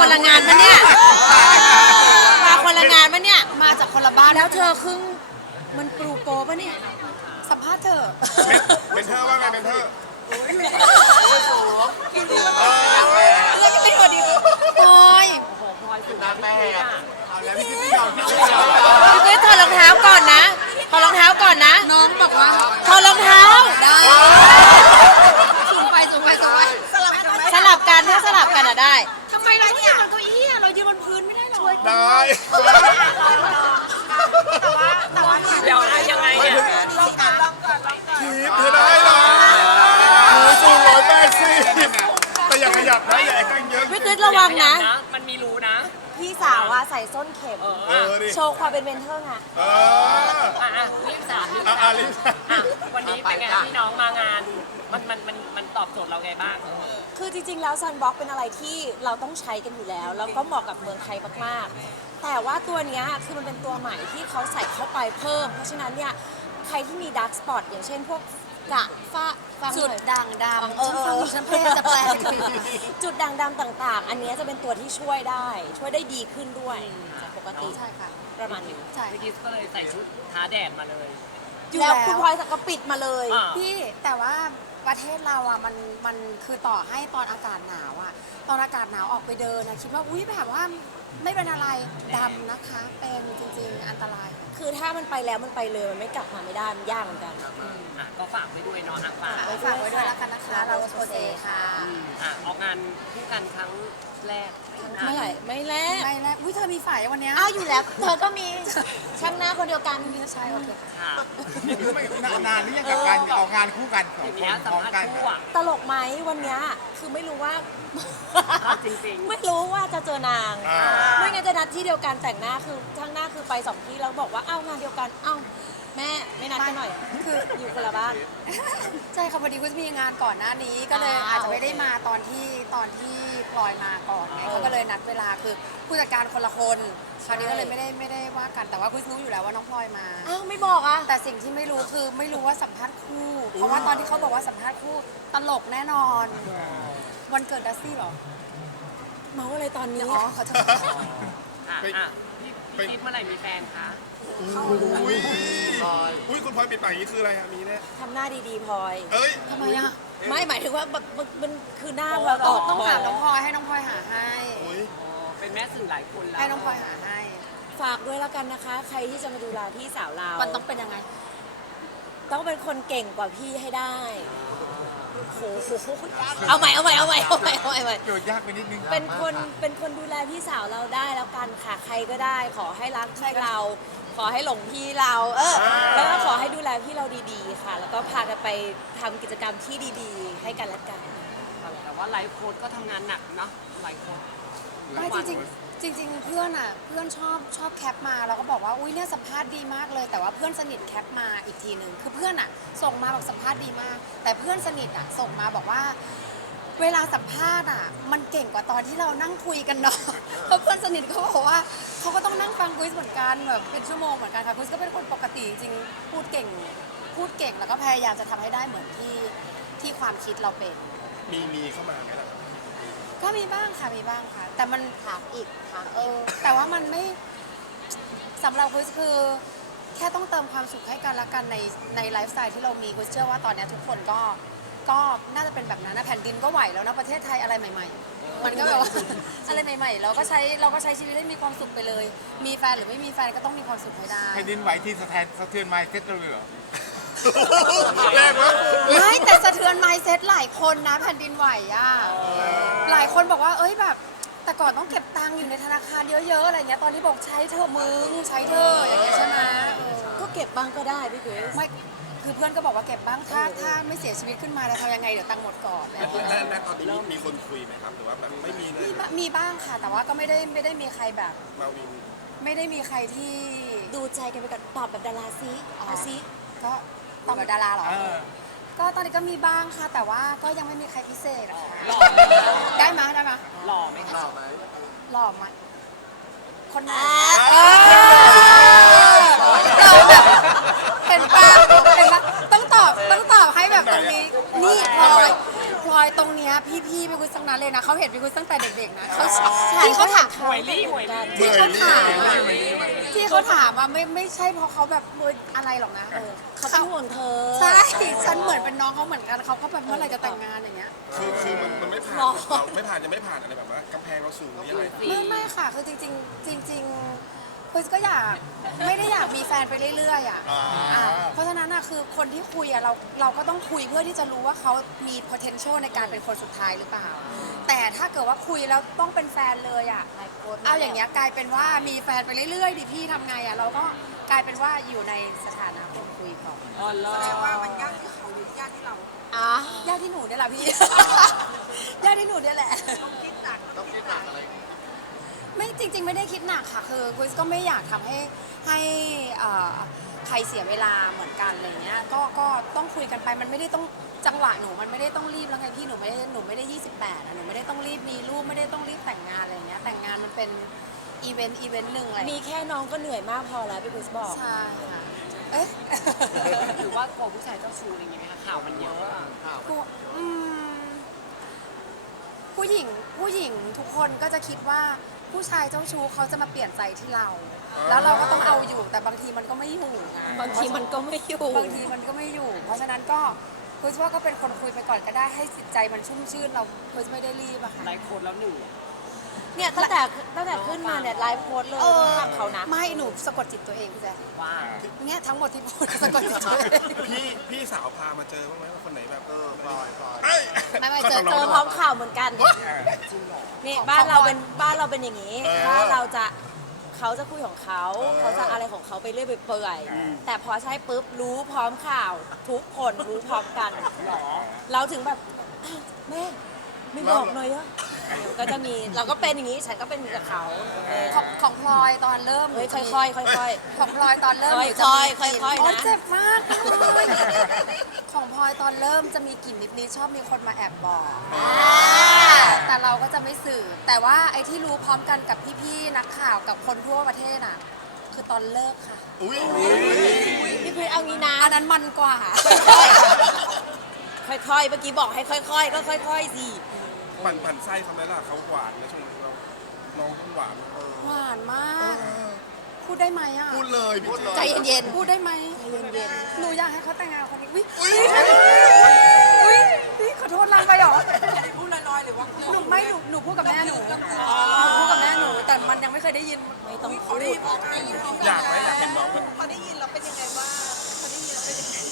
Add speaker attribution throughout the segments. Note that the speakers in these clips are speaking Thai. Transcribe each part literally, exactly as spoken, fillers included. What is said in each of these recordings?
Speaker 1: คนละงานปะเนี่ยมาคนละงานปะเนี่ย
Speaker 2: มาจากคนละบ้าน
Speaker 1: แล้วเธอครึ่งมันปลูโปปะเนี่ย
Speaker 2: สัมภาษณ์เธอ
Speaker 3: เป็นเธอว่าไงเป็นเธอ
Speaker 2: เรื่องกันไม่พอดีพลอย
Speaker 3: แล้วพี่คิดไม่ยอมพี่
Speaker 1: พี่กิ๊ถอดรองเท้าก่อนนะถอดรองเท้าก่อนนะ
Speaker 2: น้องบอกว่า
Speaker 1: ถอดรองเท้า
Speaker 2: ได้สูงไปสูงไปสูงไปสลับกันไหม
Speaker 1: สลับกันถ้าสลับกันอะได้
Speaker 2: ทำไมเราต้องยืนบนเก้าอี้อะเรายืนบนพื้นไม่ได้หรอ
Speaker 3: ได้
Speaker 2: แต่ว่าเดี๋ยวอะไรยังไงเนี่ยลองก่อนลองก่อนลองก่อน
Speaker 3: คิดเธอได้เหรอหนูสูงร้อยแปดสิบแต่อย่าขยับนะอย่าแอคติ้งเยอะ
Speaker 1: พี่กิ๊ระวังนะ
Speaker 4: มันมีรูนะ
Speaker 1: พี่สาวอะใส่ส้นเข็ม
Speaker 3: เออดิ
Speaker 1: โชว์ความเป็นเมนเทอร์ไง
Speaker 3: เออ
Speaker 4: อ่ะอ่ะรีบสามรีบ
Speaker 3: อ่ะ
Speaker 4: สา
Speaker 3: อ่ะ
Speaker 4: ม
Speaker 3: ลิซ่า
Speaker 4: อ่ะวันนี้เป็นไงพี่น้องมางาน มันมันมันมันตอบโจทย์เราไงบ้าง
Speaker 1: คือจริงๆ แล้วซันบล็อกเป็นอะไรที่เราต้องใช้กันอยู่แล้ว แล้วก็เหมาะกับเมืองไทยมากๆ แต่ว่าตัวเนี้ยคือมันเป็นตัวใหม่ที่เขาใส่เข้าไปเพิ่ม เพราะฉะนั้นเนี่ยใครที่มีดาร์กสปอตอย่างเช่นพวกกระฝ้าฟัง
Speaker 2: จุด
Speaker 1: หน่อย
Speaker 2: ด่างดำ
Speaker 1: เออ
Speaker 2: ฉันฟังอยู่ฉันพยายามจะแปล
Speaker 1: จุดด่างดำต่างๆ อันเนี้ยจะเป็นตัวที่ช่วยได้ ช่วยได้ดีขึ้นด้วยจากปกติ
Speaker 2: ใช่ค่ะ
Speaker 1: ประมาณนี้
Speaker 2: ใช่
Speaker 4: พี่กิ๊ก็เลยใส่ชุดท้าแดดมาเลย
Speaker 2: อยู่
Speaker 1: แล้ว
Speaker 2: แล้ว
Speaker 1: คุณพลอยสักก็ปิดมาเลย
Speaker 4: อ่ะ
Speaker 2: พี่แต่ว่าประเทศเราอ่ะมันมันคือต่อให้ตอนอากาศหนาวอ่ะตอนอากาศหนาวออกไปเดินนะคิดว่าอุ้ยแบบว่าไม่เป็นอะไรดำนะคะ เป็นจริงๆอันตราย
Speaker 1: คือถ้ามันไปแล้วมันไปเลยมันไม่กลับมาไม่ได้มันยากเหมือนกัน
Speaker 4: อ่ะก็ฝากไว้ด้วยเนาะอ่ะฝาก
Speaker 2: ฝากไว้ด้วยแล้วกันนะคะ เราโปรเจค่ะ
Speaker 4: อ่ะออกงานคู่กันครั้งแรก
Speaker 1: เมื่อไหร่ไม่แล้
Speaker 2: ไม่แล้วอุ้ยเธอมีฝ่ายวันเนี้ย
Speaker 1: อ้าวอยู่แล้ว เธอก็มีช่างหน้าคนเดียวกัน
Speaker 2: ใช่โอเค
Speaker 4: ค่ะ
Speaker 3: นานหรือยังกับการออกงานคู่กันสอ
Speaker 4: อง ย่าง
Speaker 3: ค
Speaker 4: เงี้ย
Speaker 3: น
Speaker 4: สั
Speaker 3: พ
Speaker 4: ม
Speaker 3: ร้อม
Speaker 4: ภาษ
Speaker 3: กัน
Speaker 4: ณ์คู่อ่ะ
Speaker 1: ตลกไหมวันเนี้ยคือไม่รู้ว่า
Speaker 4: จริงๆ
Speaker 1: ไม่รู้ว่าจะเจอนาง
Speaker 3: อ่า
Speaker 1: ไม่งั้นจะนัดที่เดียวกันแต่งหน้าคือช่างหน้าคือไปสองที่แล้วบอกว่าอ้าวงานเดียวกันอ้าวแม่ไม่นัดกันหน่อยคืออยู่คนละบ้าน
Speaker 2: ใช่ค่ะพอดีคุณมีงานก่อนหน้านี้ก็เลย
Speaker 1: อ่า
Speaker 2: อาจจะไม่ได้
Speaker 1: โอเค
Speaker 2: มาตอนที่ตอนที่พลอยมาก่อนไงเขาก็เลยนัดเวลาคือผู้จัดการคนละคนคราวนี้ก็เลยไม่ได้ไม่ได้ว่ากันแต่ว่าคุณรู้อยู่แล้วว่าน้องพลอยมา
Speaker 1: อ้าวไม่บอกอ่ะ
Speaker 2: แต่สิ่งที่ไม่รู้คือไม่รู้ว่าสัมภาษณ์คู่ เพราะว่าตอนที่เขาบอกว่าสัมภาษณ์คู่ตลกแน่นอน วันเกิดดัซซี่เหรอ
Speaker 1: เมาอะไรตอนนี้
Speaker 2: อ๋อขอโทษ
Speaker 4: อ่ะอ่ะพี่พี่กิ๊เมื่อไหร่มีแฟนคะ
Speaker 3: อุ้ยอุ้ยคุณพลอยปิดปากอย่างนี้คืออะไรอะมีแน่
Speaker 1: ทำหน้าดีๆพลอย
Speaker 3: เอ้ย
Speaker 2: ทำไมอ่ะ
Speaker 1: ไม่หมายถึงว่าแบบมันมันคือหน้าพลอยออก
Speaker 2: ต้องถามน้องพลอยให้น้องพลอยหาให้
Speaker 3: โอ้ย
Speaker 4: อ๋อเป็นแม่สื่อหลายคนแล้ว
Speaker 2: ให้น้องพลอยหาให้
Speaker 1: ฝากด้วยแล้วกันนะคะ ใครที่จะมาดูแลพี่สาวเรา
Speaker 2: มันต้องเป็นยังไง
Speaker 1: ต้องเป็นคนเก่งกว่าพี่ให้ได้โอ้โหเอาใหม่เอาใหม่เอาใหม่เอาใหม่เอาใหม่เอาใหม่
Speaker 3: โจทย์ยากไปนิดนึง
Speaker 1: เป็นคนเป็นคนดูแลพี่สาวเราได้แล้วกันค่ะใครก็ได้ ขอให้รักพี่เรา ขอให้หลงพี่เรา เออแล้วก็ขอให้ดูแลพี่เราดีๆค่ะ แล้วก็พากันไปทำกิจกรรมที่ดีๆ ให้กันและกัน
Speaker 4: แต่ว่าไลฟ์โค้ดก็ทำงานหนักเนาะไลฟ์โค้ด
Speaker 2: ไม่จริงๆจริง ๆ เพื่อนอ่ะเพื่อนชอบชอบแคปมาแล้วก็บอกว่าอุ้ยเนี่ยสัมภาษณ์ดีมากเลย แต่ว่าเพื่อนสนิทแคปมาอีกทีหนึ่งคือเพื่อนอ่ะส่งมาบอกสัมภาษณ์ดีมาก แต่เพื่อนสนิทอ่ะส่งมาบอกว่า เวลาสัมภาษณ์อ่ะมันเก่งกว่าตอนที่เรานั่งคุยกันเนาะ เพราะเพื่อนสนิทเขาบอกว่าเขาก็ต้องนั่งฟังคุยเหมือนกันแบบเป็นชั่วโมงเหมือนกันค่ะคุยก็เป็นคนปกติจริงๆพูดเก่งพูดเก่งแล้วก็พยายามจะทำให้ได้เหมือนที่ที่ความคิดเราเป็น
Speaker 3: มีมีเข้ามาไหมล่ะ
Speaker 2: ก็มีบ้างค่ะมีบ้างค่ะ แต่มัน
Speaker 1: ถามอีกถาม
Speaker 2: เออแต่ว่ามันไม่สำหรับคุยคือแค่ต้องเติมความสุขให้กันและกันในในไลฟ์สไตล์ที่เรามีคุยเชื่อว่าตอนนี้ทุกคนก็ก็น่าจะเป็นแบบนั้นนะแผ่นดินก็ไหวแล้วนะประเทศไทยอะไรใหม่ ๆ มันก็แบบว่า อะไรใหม่ๆเราก็ใช้เราก็ใช้ชีวิตให้มีความสุขไปเลย มีแฟนหรือไม่มีแฟนก็ต้องมีความสุขให้ได้
Speaker 3: แผ่นดินไหวที่สะเทือนสะเทือนไมค์เซ็ตเราเลยเหรอแรกวะ
Speaker 2: ไม่แต่สะเทือนไมซ์เซ็ตหลายคนนะแผ่นดินไหวอ่ะหลายคนบอกว่าเอ้ยแบบ แต่ก่อนต้องเก็บตังค์อยู่ในธนาคารเยอะๆอะไรเงี้ยตอนที่บอกใช้เธอะมึงใช้เธอะอย่างเงี้ยใช่ไหมเออ
Speaker 1: ก็เก็บบ้างก็ได้พี่เกรซ
Speaker 2: ไม่คือเพื่อนก็บอกว่าเก็บบ้างถ้าถ้าไม่เสียชีวิตขึ้นมาแล้วทำยังไงเดี๋ยวตังค์หมดก่อนอะไรอย่างเงี้ย
Speaker 3: แรกตอนนี้มีคนคุยไหมครับหรือว่าแบบไม่มีเลย
Speaker 2: มีบ้างมีบ้างค่ะ แต่ว่าก็ไม่ได้ไม่ได้มีใครแบบ
Speaker 3: มาวิน
Speaker 2: ไม่ได้มีใครที่
Speaker 1: ดูใจกันไปก่อนตอบแบบดาราซิเอาซิ
Speaker 2: ก็ตอบแบบดาราเหรอก็ตอนนี้ก็มีบ้างค่ะ แต่ว่าก็ยังไม่มีใครพิเศษอะค่ะ
Speaker 4: หล่อ
Speaker 2: ได้ไหมยได้ไหมย
Speaker 4: หล่อไหมคะ
Speaker 2: หล่อไหมคนไหน
Speaker 1: อ่า
Speaker 2: หล่อแบบเห็นปะเห็นปะต้องตอบต้องตอบให้แบบตรงนี้นี่พลอยพลอยอยตรงเนี้ยพี่ๆพี่คุยตั้งนั้นเลยนะเขาเห็นพี่คุยตั้งแต่เด็กๆนะเขา
Speaker 1: ฉัน
Speaker 2: ที่เขาถาม
Speaker 4: หวยลี่หวยลี่
Speaker 2: ที่เขาถาม
Speaker 3: เหนื่
Speaker 2: อะ
Speaker 3: อยลี่เหนื่อยลี่
Speaker 2: ที่เขาถามว่าไม่ไม่ใช่เพราะเขาแบบอะไรหรอกนะเออ
Speaker 1: เขาเป็นห่วงเธอ
Speaker 2: ใช่ฉันเหมือนเป็นน้องเขาเหมือนกันเขาก็แบบเมื่อไหร่จะแต่งงานอย่างเงี้ย
Speaker 3: คือคือมันมันไม่ผ่าน
Speaker 1: หรอ
Speaker 3: เราไม่ผ่านยังไม่ผ่านอะไรแบบว่ากำแพงเราสูงหรืออะไร
Speaker 2: ไม่ไม่ค่ะคือจริง ๆ จริงๆคือก็อยากไม่ได้อยากมีแฟนไปเรื่อยๆอ่ะ
Speaker 3: อ่า
Speaker 2: อ่ะเพราะฉะนั้นอ่ะคือคนที่คุยอ่ะเราเราก็ต้องคุยเพื่อที่จะรู้ว่าเขามี potential ในการเป็นคนสุดท้ายหรือเปล่า แต่ถ้าเกิดว่าคุยแล้วต้องเป็นแฟนเลยอ่ะเอาอย่างเงี้ยกลายเป็นว่ามีแฟนไปเรื่อยๆดิพี่ทำไงอ่ะเราก็กลายเป็นว่าอยู่ในสถานะคนคุยก่อน
Speaker 4: อ๋อเหรอ
Speaker 5: แสดงว่ามันยากที่เขาหรือยากที่เรา
Speaker 2: อ่ะญาติที่หนูเนี่ยแหละพี่ ญาติที่หนูเนี่ยแหละ
Speaker 5: ต้องคิดหนักต้องคิดหนักอะไร
Speaker 2: ไม่จริง ๆ ไม่ได้คิดหนักค่ะ คือคุยก็ไม่อยากทำให้ให้เอ่อใครเสียเวลาเหมือนกันอะไรเงี้ยก็ก็ต้องคุยกันไปมันไม่ได้ต้องจังหวะหนูมันไม่ได้ต้องรีบแล้วไงพี่หนูไม่ได้หนูไม่ได้ยี่สิบแปดอ่ะหนูไม่ได้ต้องรีบมีลูกไม่ได้ต้องรีบแต่งงานอะไรเงี้ยแต่งงานมันเป็นอีเวนต์อีเวนต์หนึ่งอะไร
Speaker 1: มีแค่น้องก็เหนื่อยมากพอแล้วพี่คริสบอก
Speaker 2: ใช่ค่ะเอ๊ะ
Speaker 4: หรือว่ากลัวผู้ชายเจ้าชู้อะไรอย่างเงี้ยไหมคะข่าวมันเยอะอะ
Speaker 2: กูอืมผู้หญิงผู้หญิงทุกคนก็จะคิดว่าผู้ชายเจ้าชู้เขาจะมาเปลี่ยนใจที่เรา แล้วเราก็ต้องเอาอยู่แต่บางทีมันก็ไม่อยู่ไง
Speaker 1: บางทีมันก็ไม่อยู่
Speaker 2: บางทีมันก็ไม่อยู่ เพราะฉะนั้นก็คุยว่าก็เป็นคนคุยไปก่อนก็ได้ให้จิตใจมันชุ่มชื่นเราคุยไม่ได้รีบอะค่ะ
Speaker 4: ไลฟ์โค้ดแล้วหนึ่งอะ
Speaker 1: เนี่ยตั้งแต่ตั้งแต่ขึ้นมาเนี่ยไลฟ์โค้ดเลยต้องทำเขานะ
Speaker 2: ไม่หนูสะกดจิตตัวเองพี่แจ๊ค
Speaker 4: ว่า
Speaker 2: เนี่ยทั้งหมดที่พูดสะกดจิตตัวเอง
Speaker 3: พี่พี่สาวพามาเจอบ้างไหมว่าคนไหนแบบเออปล่อยปล่อย
Speaker 2: ไม่ไม่
Speaker 3: ก็
Speaker 2: เจอ
Speaker 3: ทำ
Speaker 1: เจ
Speaker 3: น้
Speaker 1: อง พร้อมข่าวเหมือนกันนี่บ้านเราเป็นบ้านเราเป็นอย่างนี้
Speaker 3: เออ
Speaker 1: บ้านเราจะเขาจะคุยของเขา
Speaker 3: เออ
Speaker 1: เขาจะอะไรของเขาไปเรื่อยไปเปื่อยแต่พอใช้ปุ๊บรู้พร้อมข่าว ทุกคนรู้พร้อมกัน เราถึงแบบอ้าวแม่ไม่บอกหน่อยเหรอก็จะมีเราก็เป็นอย่างนี้ฉันก็เป็นกับเขาเออ
Speaker 2: ของของพลอยตอนเริ่ม
Speaker 1: เฮ้ยค่อยๆค่อยๆ
Speaker 2: ของพลอยตอนเริ่ม
Speaker 1: ค่อยๆ
Speaker 2: หนูจะมีกลิ่น
Speaker 1: ค่อยๆนะ
Speaker 2: โเจ็บมากเลยของพลอยตอนเริ่มจะมีกลิ่นนิดๆชอบมีคนมาแอบบอกแต่เราก็จะไม่สื่อ แต่ว่าไอ้ที่รู้พร้อมกันกับพี่ๆนักข่าวกับคนทั่วประเทศน่ะ คือตอนเลิกค่ะ
Speaker 3: อุ้ย
Speaker 1: พี่พีทเอางี้นะ
Speaker 2: อันนั้นมันกว่า
Speaker 1: ค่อยๆ เมื่อกี้บอกให้ค่อยๆ ก็ค่อยๆ สิ
Speaker 3: ปั่นปั่นไส้เขาไหมล่ะเขาหวานในช่วงนี้เราน้องต้องหวานเออ
Speaker 2: หวานมาก พูดได้ไหมอ่ะ
Speaker 3: พูดเลยพูดเลย
Speaker 1: ใจเย็น
Speaker 2: พูดได้ไหม
Speaker 1: ๆ ใจเย็น
Speaker 2: หนูอยากให้เขาแต่งงานคนนี้อุ๊ย
Speaker 3: อุ้ย
Speaker 2: อุ๊ยอุ๊ยขอโทษลังไปเหรอ
Speaker 5: พูดน้อยๆหรือว่า
Speaker 2: หนูไม่หนูหนูพูดกับแม่หนูหนูพูดกับแม่หนู แต่มันยังไม่เคยได้ยิน
Speaker 1: ๆ ไม่ต้องพู
Speaker 5: เขา
Speaker 1: ด
Speaker 5: ได้ยินเขาได้ยิน
Speaker 3: อยากไหมอยากเห็นน้องมัน
Speaker 5: เขาได้ยินแล้วเป็นยังไงบ้างเขาได้ยินแล้วเป็นยังไง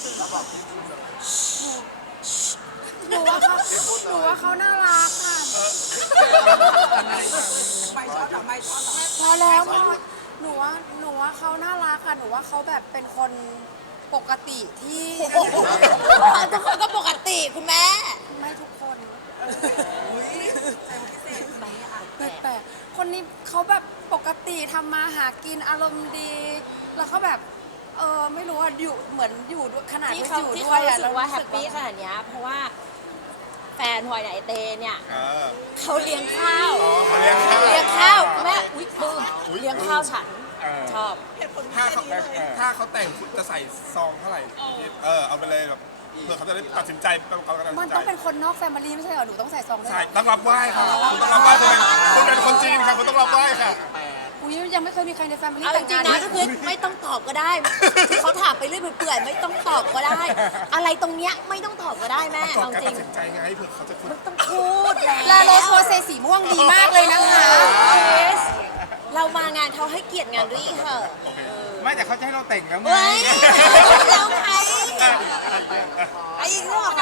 Speaker 2: หนูว่าเขาหนูว่าเขาน่ารักค่ะ
Speaker 5: ไม่ชอบหรอไม่ชอบหรอ
Speaker 2: พอแล้วพอหนูว่าหนูว่าเขาน่ารักค่ะ หนูว่าเขาแบบเป็นคนปกติที่
Speaker 1: ทุกคนก็ปกติคุณแม่
Speaker 2: ไม่ทุกคน
Speaker 5: แต่พิเศษไหมอ่ะ
Speaker 2: แปลกๆคนนี้เขาแบบปกติทำมาหากินอารมณ์ดี แล้วเขาแบบ เออไม่รู้ว่าอยู่เหมือนอยู่ด้วยขนาด
Speaker 1: ที่
Speaker 2: ที่
Speaker 1: เขา
Speaker 2: อยู่
Speaker 1: ที่
Speaker 2: ด้ว
Speaker 1: เขา
Speaker 2: ย
Speaker 1: รู้
Speaker 2: อะ
Speaker 1: สึกว่าแฮ
Speaker 2: รู้
Speaker 1: ปปี้ขนาดเนี้ยเพราะว่าแฟนพลอยกับไอเตเนี่ย
Speaker 3: เออ
Speaker 1: เขาเลี้ยงข้าว
Speaker 3: อ๋อเขาเลี้ยงข้าว
Speaker 1: เลี้ยงข้าวคุณแม่อุ้ยปึ้ม
Speaker 3: อุ๊ย
Speaker 1: เลี้ยงข้าวฉัน
Speaker 3: เออ
Speaker 1: ชอบ
Speaker 5: เหตุผล
Speaker 3: ถ้า
Speaker 5: แค่
Speaker 3: เขา
Speaker 5: นี้เลย
Speaker 3: ถ้าเขาแต่งจะใส่ซองเท่าไหร่ เออ เอาไปเลยแบบเพื่อเขาจะได้ตัดสินใจประกอบการตัด
Speaker 2: มั
Speaker 3: สิ
Speaker 2: น
Speaker 3: นใจ
Speaker 2: ต้องเป็นคนนอกแฟมิลี่ไม่ใช่เหรอ หนูต้องใส่ซองด้วย
Speaker 3: ใช่
Speaker 2: เหรอ
Speaker 3: ต้องรับไหว้ค่ะคุณต้องรับไหว้คุณเป็นคุณเป็นคนจีนค่ะคุณต้องรับไหว้ค่ะ
Speaker 2: อุ้ยยังไม่เคยมีใครในแฟมิลี่
Speaker 1: เอาจ
Speaker 2: แต่ง
Speaker 1: ริง
Speaker 2: งาน
Speaker 1: ๆนะก็คือไม่ต้องตอบก็ได้เขาถามไปเรื่อยเปื่อยๆไม่ต้องตอบก็ได้ อะไรตรงเนี้ยไม่ต้องตอบก็ได้แม่
Speaker 3: ประกอบ
Speaker 1: เอา
Speaker 3: การ
Speaker 1: จริ
Speaker 3: ตั
Speaker 1: ง
Speaker 3: ดสินใจไงเผื่อเขาจะคุย
Speaker 1: ไม่ต้องพูดแล้ว
Speaker 2: ลาโรสโรเซสีม่วงดีมากเลยนะคะ
Speaker 1: คริสเรามางานเขาให้เกียรติงานด้วยเถอะ
Speaker 6: ไม่แต่เขาจะให้เราแต่งแล้วไง
Speaker 1: เฮ้ยแล้วใครไอ้อีกเรื่องเหรอคะ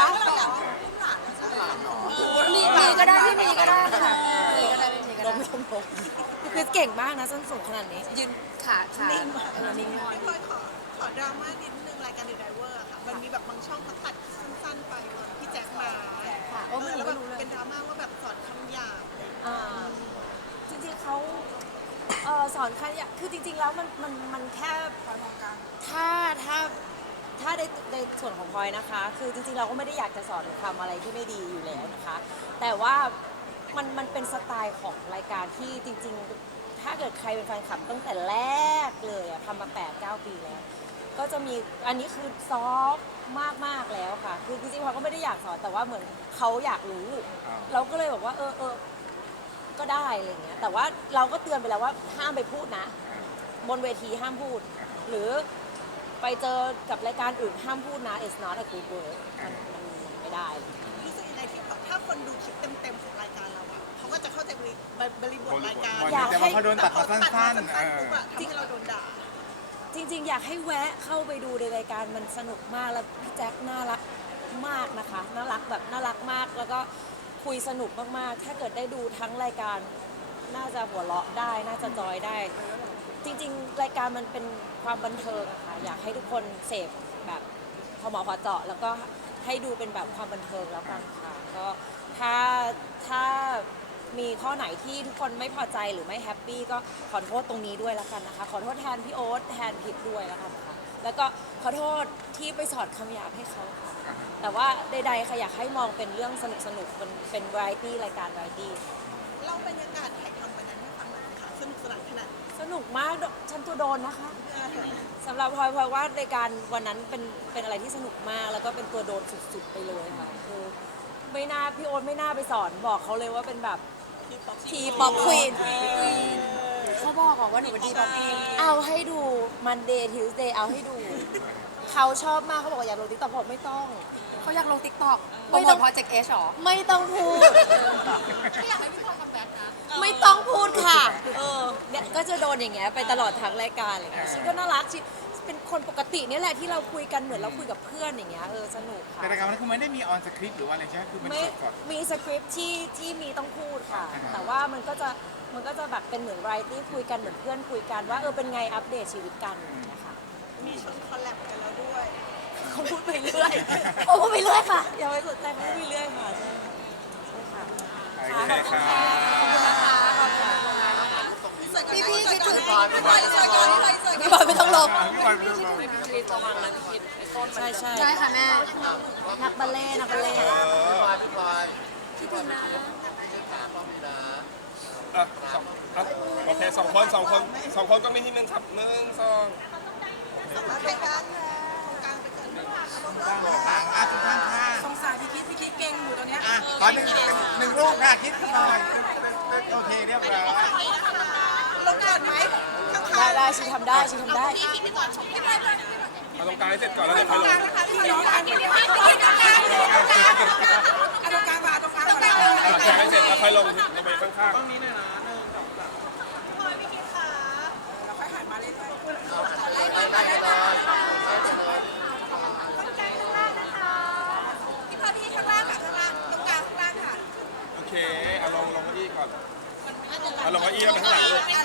Speaker 2: มีมีก็ได้ไม่มีก็ได้ค่ะมีก็ได้ไม่มีก็
Speaker 1: ล
Speaker 2: ได้
Speaker 1: มลมลมคือเก่งมากนะส้นสูงขนาดนี้
Speaker 2: ยืนขาขา
Speaker 1: นิ่งมากเออนิ่งมาก
Speaker 5: พี่พลอยขอขอดราม่านิดนึงรายการเดอะไดเวอร์ค่ะมันมีแบบบางช่องเขาตัดสั้นๆไปก่อนพี่แจ็คมา
Speaker 1: ค่ะ
Speaker 5: เอ
Speaker 1: โอ้
Speaker 5: อ
Speaker 1: ไม่
Speaker 5: แล้ว
Speaker 1: รู้
Speaker 5: แบบ
Speaker 1: ไม่รู้เลย
Speaker 5: เป็นดราม่าว่าแบบสอนคำหยาบอะไรอย่างเงี้ย
Speaker 1: อ่าจริงๆเขาเออสอนใครเนี่ยคือจริงๆแล้วมันมันมันแค่ถ้าถ้าถ้าในในส่วนของพลอยนะคะ คือจริงๆเราก็ไม่ได้อยากจะสอนหรือทำอะไรที่ไม่ดีอยู่แล้วนะคะ แต่ว่ามันมันเป็นสไตล์ของรายการที่จริง ๆ ถ้าเกิดใครเป็นแฟนคลับตั้งแต่แรกเลยอะทำมาแปดเก้าปีแล้ว คก็จะมีอันนี้คือซอฟมากมากๆแล้วค่ะ คือจริงๆเขาก็ไม่ได้อยากสอนแต่ว่าเหมือนเขาอยากรู้ เราก็เลยบอกว่าเออเออก็ได้อะไรอย่างเงี้ยแต่ว่าเราก็เตือนไปแล้วว่าห้ามไปพูดนะ บนเวทีห้ามพูด หรือไปเจอกับรายการอื่นห้ามพูดนะ it's not a good word มันมันไม่ได้
Speaker 5: รู้สึกยังไงที่ถ้าคนดูคลิปเต็มๆของรายการเราอะเขาก็จะเข้าใจบริบริบทรายการ
Speaker 1: อยาก
Speaker 6: แต่
Speaker 1: ให้
Speaker 6: ว่าเขาโดนตัดมาสั้น
Speaker 5: แต่พอตัดมา
Speaker 6: ๆ
Speaker 5: สั้น
Speaker 6: เอ
Speaker 5: ๆปุ๊
Speaker 6: อบ
Speaker 5: อะทำให้เราโดนด่า
Speaker 1: จริงๆ อยากให้แวะเข้าไปดูในรายการมันสนุกมากแล้วพี่แจ็คน่ารักมากนะคะน่ารักแบบน่ารักมากแล้วก็คุยสนุกมากๆ ถ้าเกิดได้ดูทั้งรายการน่าจะหัวเราะได้น่าจะจอยได้ จริงๆ รายการมันเป็นความบันเทิงอะค่ะอยากให้ทุกคนเสพแบบพอเหมาะพอเจาะแล้วก็ให้ดูเป็นแบบความบันเทิงแล้วกันค่ะก็ถ้าถ้ามีข้อไหนที่ทุกคนไม่พอใจหรือไม่แฮปปี้ก็ขอโทษตรงนี้ด้วยแล้วกันนะคะ ขอโทษแทนพี่โอ๊ตแทนผิดด้วยแล้วกันค่ะแล้วก็ขอโทษที่ไปสอดคำหยาบให้เขาค่ะแต่ว่าใดๆค่ะอยากให้มองเป็นเรื่องสนุกสนุกๆเป็นเป็นวาไรตี้รายการวาไรตี้
Speaker 5: เราบรรยากาศถ่ายทำวันนั้นให้ฟังหน่อยค่ะสนุกสนานขนาดไหน
Speaker 1: สนุกมากฉันตัวโดนนะคะสำหรับพลอยพลอยว่ารายการวันนั้นเป็นเป็นอะไรที่สนุกมากแล้วก็เป็นตัวโดนสุดๆไปเลยค่ะคือไม่น่าพี่โอ๊ตไม่น่าไปสอนบอกเขาเลยว่าเป็นแบบทีป๊อปควีน
Speaker 2: เขาบอกเหรอว่าหนูเป็นดีแบบนี้
Speaker 1: เอาให้ดูมันเดย์ทิวส์เดย์เอาให้ดู เขาชอบมากเขาบอกว่าอยากลงติ๊กต็อกบอกไม่ต้อง
Speaker 2: เขาอยากลงติ๊กต็อก
Speaker 1: ไม่
Speaker 2: ไม่
Speaker 1: ต้
Speaker 2: ต้
Speaker 1: อ
Speaker 2: อง งพอเจกเอชหรอ
Speaker 1: ไม่ต้องพูด ไม่ต้องพูดค่ะ เออเนี่ยก็จะโดนอย่างเงี้ยไปตลอดทั้งรายการอะไรเงี้ยฉันก็น่ารักชิเป็นคนปกติเนี่ยแหละที่เราคุยกันเหมือนเราคุยกับเพื่อนอย่างเงี้ยเออสนุกค่ะ
Speaker 6: แต่รายการนั้นคือไม่ได้มีออนสคริปต์หรือว่าอะไรใช่ไหมคือมัน
Speaker 1: ไม่
Speaker 6: สด
Speaker 1: มีสคริปต์ที่ที่มีต้องพูดค่ะ
Speaker 6: อ่าฮะ
Speaker 1: แต่ว่ามันก็จะมันก็จะแบบเป็นเหมือนไรตี้คุยกันเหมือนเพื่อนคุยกันว่าเออเป็นไงอัปเดตชีวิตกันอย่างเงี้ยค่ะ
Speaker 5: มีชวนคอลแลบกันแล้วด้วย
Speaker 1: เขาพูดไปเรื่อยโอ้พูดไปเรื่อยค่ะ อย่าไปสนใจเขาพูดไปเรื่อยค่ะใช่ใช่ค่ะ
Speaker 6: ๆโอเคครับ
Speaker 1: ขอบคุณนะคะขอบคุณ
Speaker 2: พี่พี่คิดถึง
Speaker 5: พี่บอยพี่บอยพี่บอย
Speaker 1: พี่บอยไม่ต้องลง
Speaker 6: พี่บอยพี่บอย
Speaker 4: ไม่พี่คริสระวังนะพี่คริสไอ้ต้นมัน
Speaker 1: ใช่ใช่
Speaker 2: ใช่ค่ะแม่
Speaker 1: นักบัลเล่ต์นักบัลเล่ต์
Speaker 3: อ่ะสองอ่ะโอเคสองคนสองคนสองคนก็มีที่หนึ่งครับหนึ่งสอง
Speaker 5: ใครบ้างคะตรงกลางไปก่อน
Speaker 6: ต่างอาจุดข้างข้าง
Speaker 5: สงสารพี่คิดพี่คิดเก่งอยู่ตอนเนี้ย
Speaker 6: อ่ะขอหนึ่งหนึ่งรูปค่ะคิดหน่อยโอเคเรียบร้อย
Speaker 5: ลงก่อนไหมข้าง
Speaker 1: ได้ได้ชีทำได้ชีทำได้
Speaker 5: พี่คิดไปก่อนชมพี่คิดไปก่อน
Speaker 3: เอาตรงกลางให้เสร็จก่อนแล้วเดี๋ยวค่อยลง
Speaker 5: นะคะพี่น้องกันพี่น้องกันพี่น้องกันเอาตรงกลางมาตรงกลางมา
Speaker 3: เอาตรงกลางให้เสร็จแล้วค่อยลงลงไปข้างๆ
Speaker 5: เราค่อยหันมาเรื่อยๆพี่พอพี่ข้างล่างค่ะข้างล่างตรงกลางข้างล่างค่ะ
Speaker 3: โอเคเอาลงลงเก้าอี้ก่อนเอาลงเก้าอี้แล้วไปข้างหลังลูก